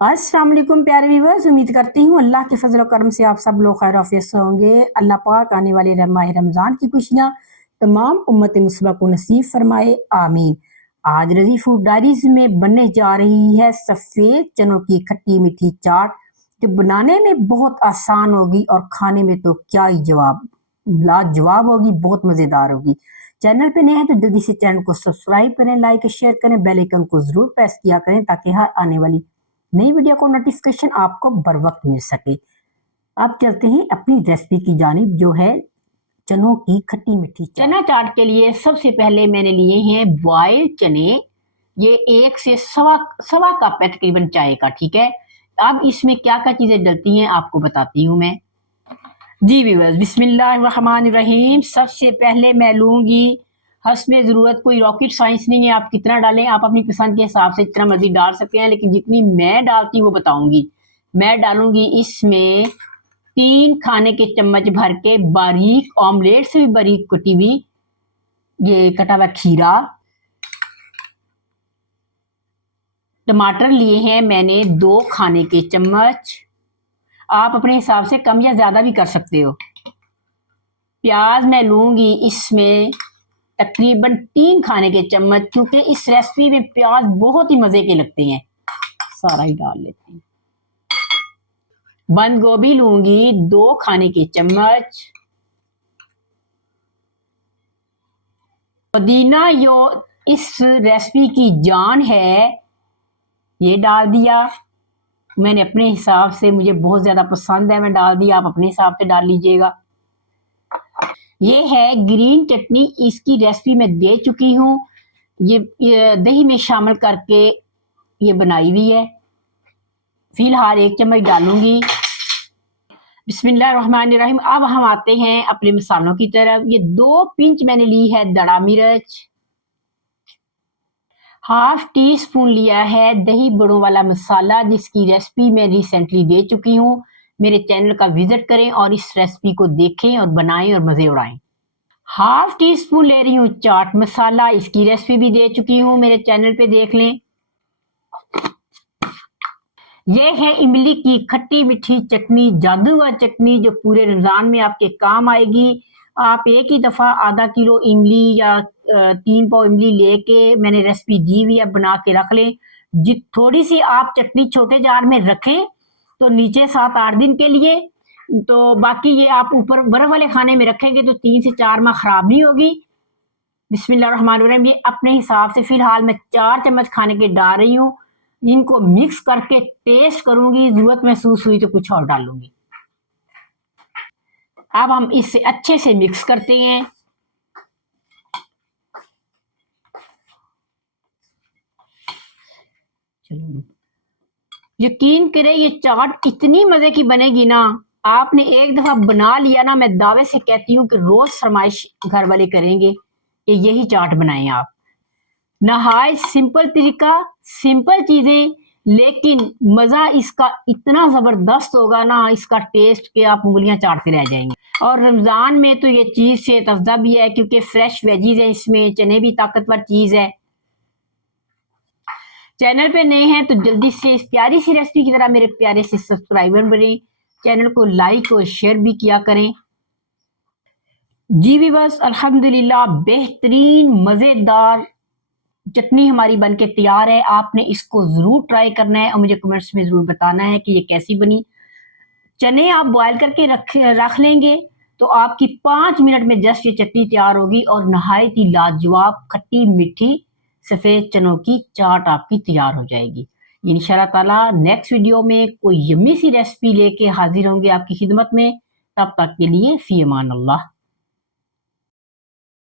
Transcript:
अस्सलाम वालेकुम प्यारे व्यूअर्स, उम्मीद करती हूँ अल्लाह के फजल और करम से आप सब लोग खैर आफियत से होंगे। अल्लाह पाक आने वाले माह रमज़ान की खुशियाँ तमाम उम्मत मुस्लिमा को नसीब फरमाए, आमीन। आज रज़ी फूड डायरीज में बनने जा रही है सफ़ेद चनों की खट्टी मीठी चाट, जो बनाने में बहुत आसान होगी और खाने में तो क्या ही जवाब लाजवाब होगी, बहुत मज़ेदार होगी। चैनल पे नए हैं तो जल्दी से चैनल को सब्सक्राइब करें, लाइक शेयर करें, बेल आइकन को जरूर प्रेस किया करें ताकि हर आने वाली नई वीडियो को नोटिफिकेशन आपको बर वक्त मिल सके। अब चलते हैं अपनी रेसिपी की जानिब, जो है चनों की खट्टी मीठी चना चाट के लिए सबसे पहले मैंने लिए हैं बॉइल्ड चने। ये 1 से सवा सवा कप है तकरीबन चाय का, ठीक है। अब इसमें क्या क्या चीजें डलती हैं आपको बताती हूँ मैं। जी व्यूअर्स, बिस्मिल्लाहिर्रहमानिर्रहीम। सबसे पहले मैं लूंगी हस्बे ज़रूरत, कोई रॉकेट साइंस नहीं है, आप कितना डालें आप अपनी पसंद के हिसाब से जितना मर्जी डाल सकते हैं, लेकिन जितनी मैं डालती हूँ वो बताऊंगी। मैं डालूंगी इसमें 3 खाने के चम्मच भर के बारीक, ऑमलेट से भी बारीक कटी हुई ये कटा हुआ खीरा। टमाटर लिए हैं मैंने 2 खाने के चम्मच, आप अपने हिसाब से कम या ज्यादा भी कर सकते हो। प्याज मैं लूंगी इसमें तकरीबन 3 खाने के चम्मच, क्योंकि इस रेसिपी में प्याज बहुत ही मजे के लगते हैं, सारा ही डाल लेते हैं। बंद गोभी लूंगी 2 खाने के चम्मच। पुदीना जो इस रेसिपी की जान है, ये डाल दिया मैंने अपने हिसाब से, मुझे बहुत ज्यादा पसंद है मैं डाल दिया, आप अपने हिसाब से डाल लीजिएगा। ये है ग्रीन चटनी, इसकी रेसिपी मैं दे चुकी हूँ, ये दही में शामिल करके ये बनाई हुई है। फिलहाल 1 चम्मच डालूंगी। बिस्मिल्लाहिर्रहमानिर्रहीम। अब हम आते हैं अपने मसालों की तरफ। ये 2 पिंच मैंने ली है दड़ा मिर्च, ½ टी स्पून लिया है दही बड़ों वाला मसाला, जिसकी रेसिपी मैं रिसेंटली दे चुकी हूँ। मेरे चैनल का विजिट करें और इस रेसिपी को देखें और बनाएं और मजे उड़ाएं। ½ टी स्पून ले रही हूँ चाट मसाला, इसकी रेसिपी भी दे चुकी हूँ, मेरे चैनल पे देख लें। ये है इमली की खट्टी मीठी चटनी, जादूगर चटनी, जो पूरे रमजान में आपके काम आएगी। आप एक ही दफा ½ किलो इमली या 3 पाव इमली लेके, मैंने रेसिपी दी हुई है, बना के रख लें। थोड़ी सी आप चटनी छोटे जार में रखें तो नीचे 7-8 दिन के लिए, तो बाकी ये आप ऊपर बर्फ वाले खाने में रखेंगे तो 3 से 4 माह खराब नहीं होगी। बिस्मिल्लाहिर्रहमानिर्रहीम। ये अपने हिसाब से फिलहाल मैं 4 चम्मच खाने के डाल रही हूँ। इनको मिक्स करके टेस्ट करूंगी, जरूरत महसूस हुई तो कुछ और डालूंगी। अब हम इसे अच्छे से मिक्स करते हैं। यकीन करें ये चाट इतनी मजे की बनेगी ना, आपने एक दफा बना लिया ना, मैं दावे से कहती हूँ कि रोज फरमाइश घर वाले करेंगे कि यही चाट बनाएं आप। नहायत सिंपल तरीका, सिंपल चीजें, लेकिन मजा इसका इतना जबरदस्त होगा ना, इसका टेस्ट के आप उंगलियां चाटते रह जाएंगे। और रमजान में तो ये चीज सेहत अफजा भी है, क्योंकि फ्रेश वेजीज है इसमें, चने भी ताकतवर चीज है। चैनल पे नए हैं तो जल्दी से इस प्यारी सी रेसिपी की तरह मेरे प्यारे से सब्सक्राइबर बने, चैनल को लाइक और शेयर भी किया करें। जी भी बस अल्हम्दुलिल्लाह, बेहतरीन मजेदार चटनी हमारी बनके तैयार है। आपने इसको जरूर ट्राई करना है और मुझे कमेंट्स में जरूर बताना है कि ये कैसी बनी। चने आप बॉयल करके रख लेंगे तो आपकी 5 मिनट में जस्ट ये चटनी तैयार होगी और नहायत ही लाजवाब खट्टी मीठी सफेद चनों की चाट आपकी तैयार हो जाएगी। इंशाल्लाह ताला नेक्स्ट वीडियो में कोई यम्मी सी रेसिपी लेके हाजिर होंगे आपकी खिदमत में। तब तक के लिए फी अमान अल्लाह।